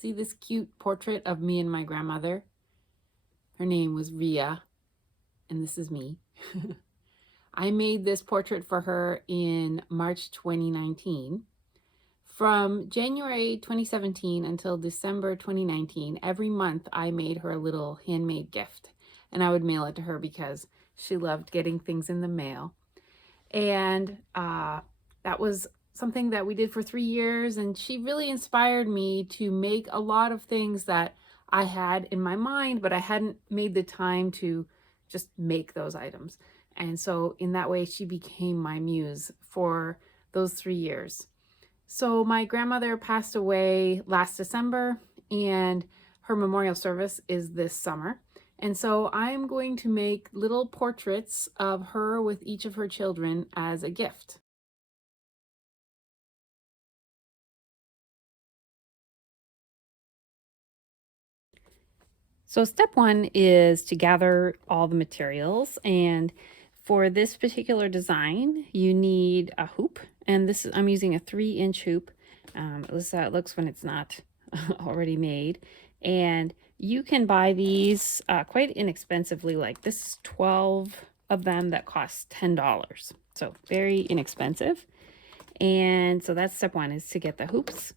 See this cute portrait of me and my grandmother? Her name was Ria, and this is me. I made this portrait for her in March 2019. From January 2017 until December 2019, every month I made her a little handmade gift, and I would mail it to her because she loved getting things in the mail. And that was something that we did for 3 years, and she really inspired me to make a lot of things that I had in my mind, but I hadn't made the time to just make those items. And so in that way, she became my muse for those 3 years. So my grandmother passed away last December, and her memorial service is this summer. And so I'm going to make little portraits of her with each of her children as a gift. So step one is to gather all the materials, and for this particular design you need a hoop, and this is, I'm using a 3-inch hoop. This is how it looks when it's not already made, and you can buy these quite inexpensively. Like this is 12 of them that cost $10, so very inexpensive. And so that's step one, is to get the hoops.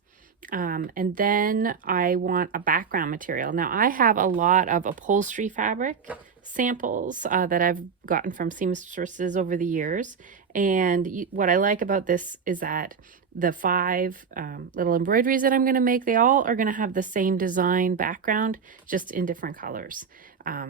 And then I want a background material. Now I have a lot of upholstery fabric samples that I've gotten from seamstresses over the years. And what I like about this is that the 5 little embroideries that I'm going to make, they all are going to have the same design background, just in different colors.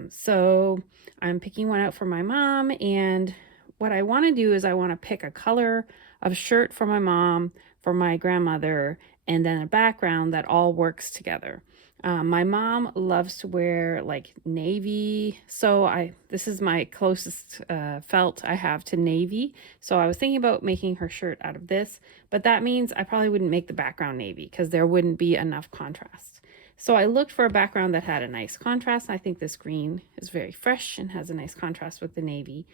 So I'm picking one out for my mom, and what I want to do is I want to pick a color of shirt for my mom, for my grandmother, and then a background that all works together. My mom loves to wear like navy, so this is my closest felt I have to navy. So I was thinking about making her shirt out of this, but that means I probably wouldn't make the background navy because there wouldn't be enough contrast. So I looked for a background that had a nice contrast. I think this green is very fresh and has a nice contrast with the navy.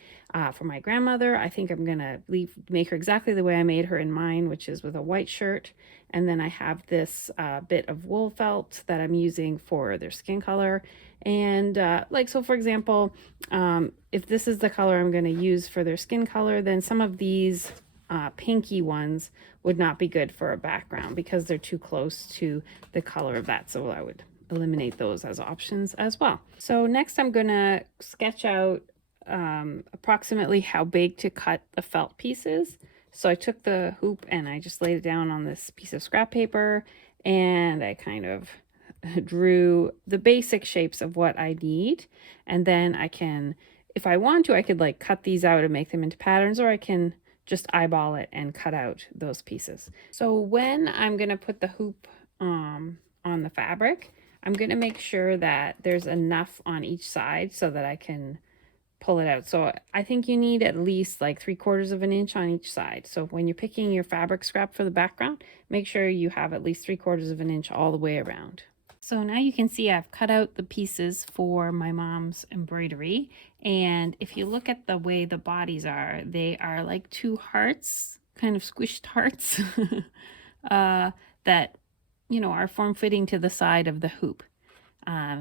For my grandmother, I think I'm gonna make her exactly the way I made her in mine, which is with a white shirt. And then I have this bit of wool felt that I'm using for their skin color. And so for example, if this is the color I'm gonna use for their skin color, then some of these pinky ones would not be good for a background because they're too close to the color of that. So I would eliminate those as options as well. So next I'm gonna sketch out approximately how big to cut the felt pieces. So I took the hoop and I just laid it down on this piece of scrap paper, and I kind of drew the basic shapes of what I need. And then I can, if I want to, I could like cut these out and make them into patterns, or I can just eyeball it and cut out those pieces. So when I'm going to put the hoop on the fabric, I'm going to make sure that there's enough on each side so that I can pull it out. So I think you need at least like 3/4 of an inch on each side. So when you're picking your fabric scrap for the background, make sure you have at least 3/4 of an inch all the way around. So now you can see I've cut out the pieces for my mom's embroidery. And if you look at the way the bodies are, they are like 2 hearts, kind of squished hearts, that, are form-fitting to the side of the hoop.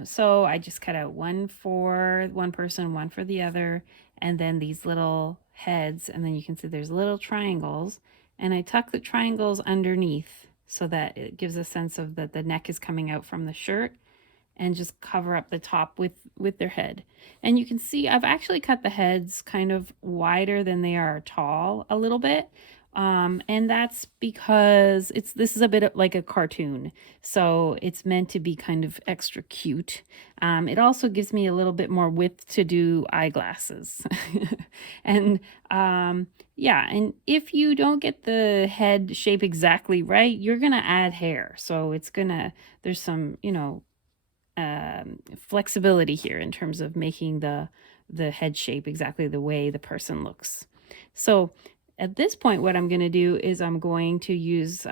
So I just cut out one for one person, one for the other, and then these little heads, and then you can see there's little triangles, and I tuck the triangles underneath so that it gives a sense of that the neck is coming out from the shirt, and just cover up the top with their head. And you can see I've actually cut the heads kind of wider than they are tall a little bit. And that's because this is a bit like a cartoon, so it's meant to be kind of extra cute. It also gives me a little bit more width to do eyeglasses. And yeah, and if you don't get the head shape exactly right, you're gonna add hair, so there's some flexibility here in terms of making the head shape exactly the way the person looks. So at this point, what I'm going to do is I'm going to use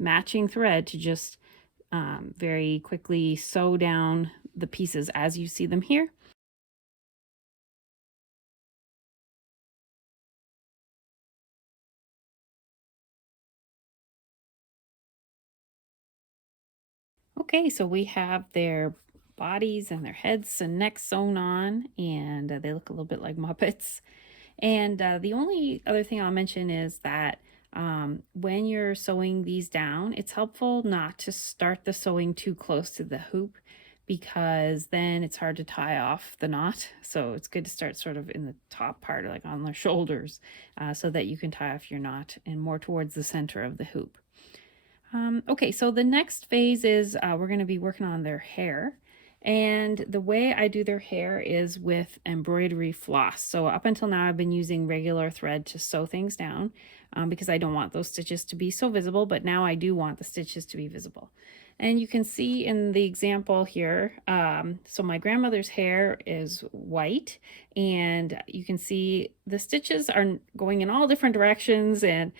matching thread to just very quickly sew down the pieces as you see them here. Okay, so we have their bodies and their heads and necks sewn on, and they look a little bit like Muppets. And the only other thing I'll mention is that when you're sewing these down, it's helpful not to start the sewing too close to the hoop because then it's hard to tie off the knot. So it's good to start sort of in the top part, like on the shoulders, so that you can tie off your knot and more towards the center of the hoop. Okay, so the next phase is we're going to be working on their hair. And the way I do their hair is with embroidery floss. So up until now, I've been using regular thread to sew things down because I don't want those stitches to be so visible, but now I do want the stitches to be visible. And you can see in the example here, so my grandmother's hair is white, and you can see the stitches are going in all different directions, and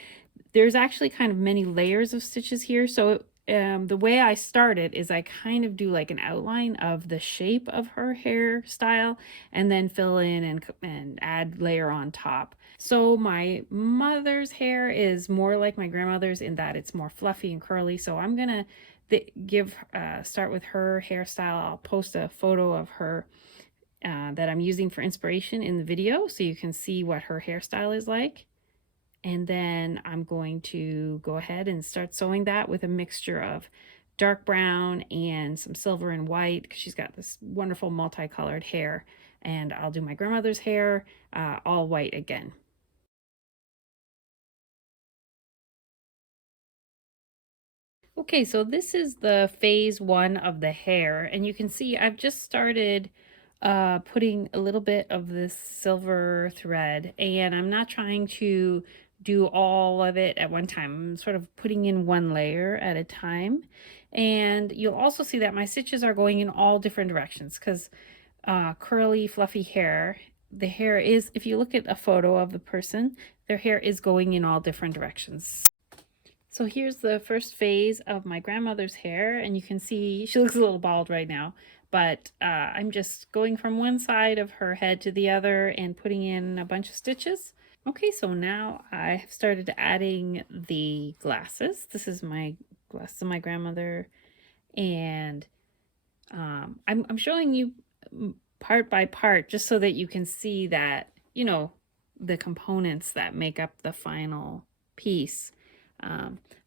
there's actually kind of many layers of stitches here. So the way I start it is I kind of do like an outline of the shape of her hairstyle and then fill in and add layer on top. So my mother's hair is more like my grandmother's in that it's more fluffy and curly. So I'm gonna start with her hairstyle. I'll post a photo of her that I'm using for inspiration in the video so you can see what her hairstyle is like. And then I'm going to go ahead and start sewing that with a mixture of dark brown and some silver and white because she's got this wonderful multicolored hair. And I'll do my grandmother's hair all white again. Okay, so this is the phase one of the hair, and you can see I've just started putting a little bit of this silver thread, and I'm not trying to do all of it at one time. I'm sort of putting in one layer at a time. And you'll also see that my stitches are going in all different directions because curly, fluffy hair, the hair is, if you look at a photo of the person, their hair is going in all different directions. So here's the first phase of my grandmother's hair, and you can see she looks a little bald right now, but I'm just going from one side of her head to the other and putting in a bunch of stitches. Okay, so now I have started adding the glasses. This is my glasses of my grandmother, and I'm showing you part by part just so that you can see that, you know, the components that make up the final piece.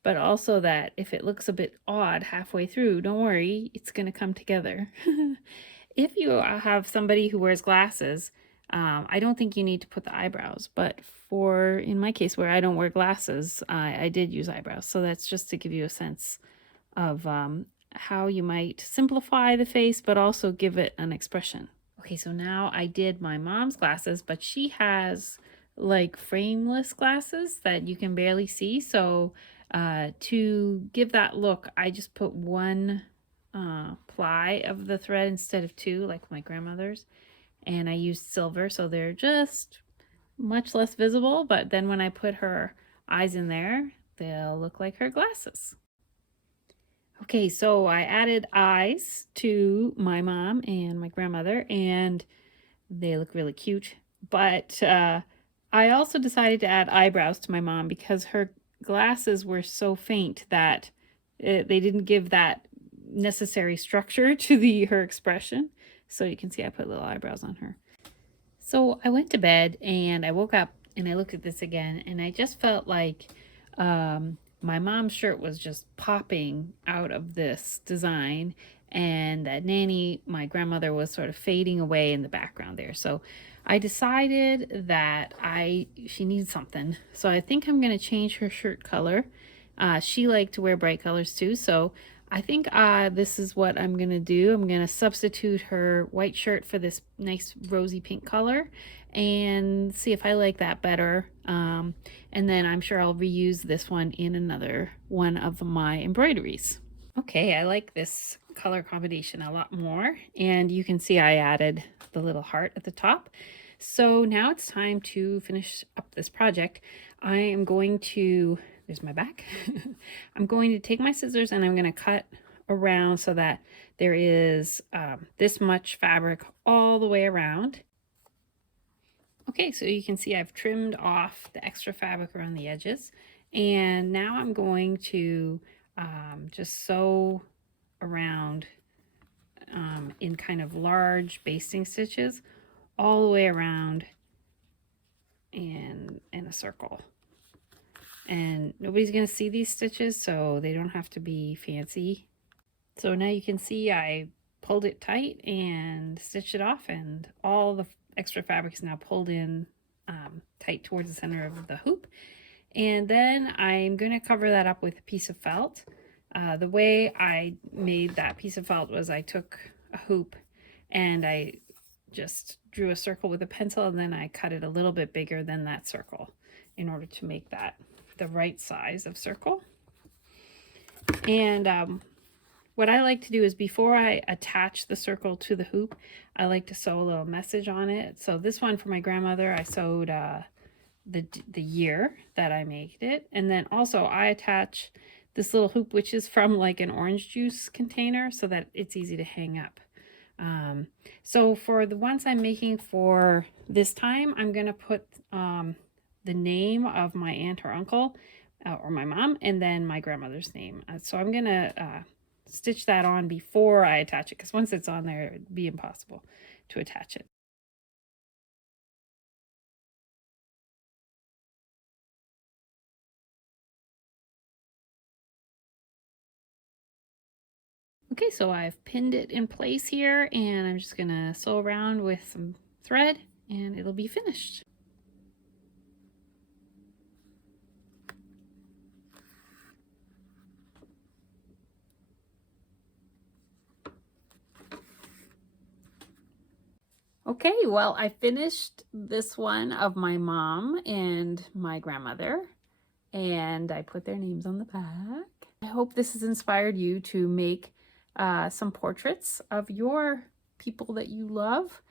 But also that if it looks a bit odd halfway through, don't worry, it's going to come together. If you have somebody who wears glasses, I don't think you need to put the eyebrows, but in my case where I don't wear glasses, I did use eyebrows. So that's just to give you a sense of how you might simplify the face, but also give it an expression. Okay, so now I did my mom's glasses, but she has like frameless glasses that you can barely see. So to give that look, I just put one ply of the thread instead of two, like my grandmother's. And I used silver, so they're just much less visible. But then when I put her eyes in there, they'll look like her glasses. Okay, so I added eyes to my mom and my grandmother, and they look really cute. But I also decided to add eyebrows to my mom because her glasses were so faint that they didn't give that necessary structure to her expression. So you can see I put little eyebrows on her. So I went to bed and I woke up and I looked at this again, and I just felt like my mom's shirt was just popping out of this design, and that Nanny, my grandmother, was sort of fading away in the background there. So I decided that she needs something. So I think I'm going to change her shirt color. She liked to wear bright colors too, so I think this is what I'm going to do. I'm going to substitute her white shirt for this nice rosy pink color and see if I like that better. And then I'm sure I'll reuse this one in another one of my embroideries. Okay, I like this color combination a lot more. And you can see I added the little heart at the top. So now it's time to finish up this project. I am going to, there's my back. I'm going to take my scissors and I'm going to cut around so that there is this much fabric all the way around. Okay, so you can see I've trimmed off the extra fabric around the edges, and now I'm going to just sew around kind of large basting stitches all the way around in a circle. And nobody's going to see these stitches, so they don't have to be fancy. So now you can see I pulled it tight and stitched it off, and all the extra fabric is now pulled in tight towards the center of the hoop. And then I'm going to cover that up with a piece of felt. The way I made that piece of felt was I took a hoop and I just drew a circle with a pencil, and then I cut it a little bit bigger than that circle in order to make that the right size of circle. And what I like to do is before I attach the circle to the hoop, I like to sew a little message on it. So this one for my grandmother, I sewed the year that I made it. And then also I attach this little hoop, which is from like an orange juice container, so that it's easy to hang up. So for the ones I'm making for this time, I'm going to put the name of my aunt or uncle or my mom, and then my grandmother's name. So I'm going to stitch that on before I attach it, because once it's on there, it'd be impossible to attach it. Okay, so I've pinned it in place here, and I'm just gonna sew around with some thread and it'll be finished. Okay, well, I finished this one of my mom and my grandmother, and I put their names on the back. I hope this has inspired you to make some portraits of your people that you love,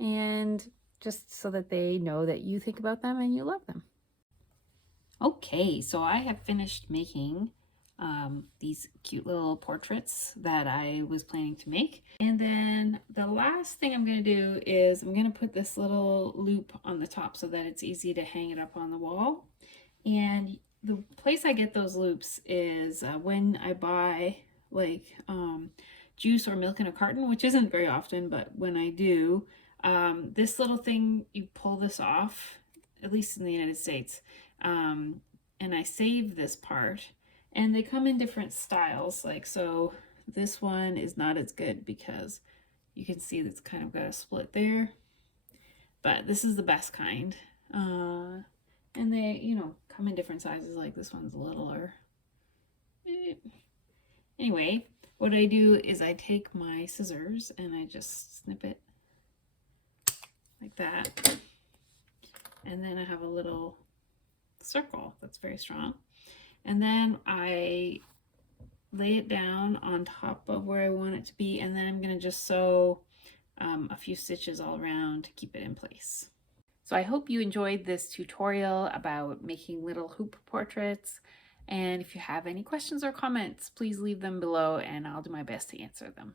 and just so that they know that you think about them and you love them. Okay, so I have finished making these cute little portraits that I was planning to make. And then the last thing I'm going to do is I'm going to put this little loop on the top so that it's easy to hang it up on the wall. And the place I get those loops is when I buy like juice or milk in a carton, which isn't very often, but when I do, this little thing, you pull this off, at least in the United States, and I save this part. And they come in different styles, like, so this one is not as good because you can see that's kind of got a split there, but this is the best kind. And they, you know, come in different sizes, like this one's littler. Anyway, what I do is I take my scissors and I just snip it like that. And then I have a little circle that's very strong. And then I lay it down on top of where I want it to be, and then I'm going to just sew a few stitches all around to keep it in place. So I hope you enjoyed this tutorial about making little hoop portraits, and if you have any questions or comments, please leave them below and I'll do my best to answer them.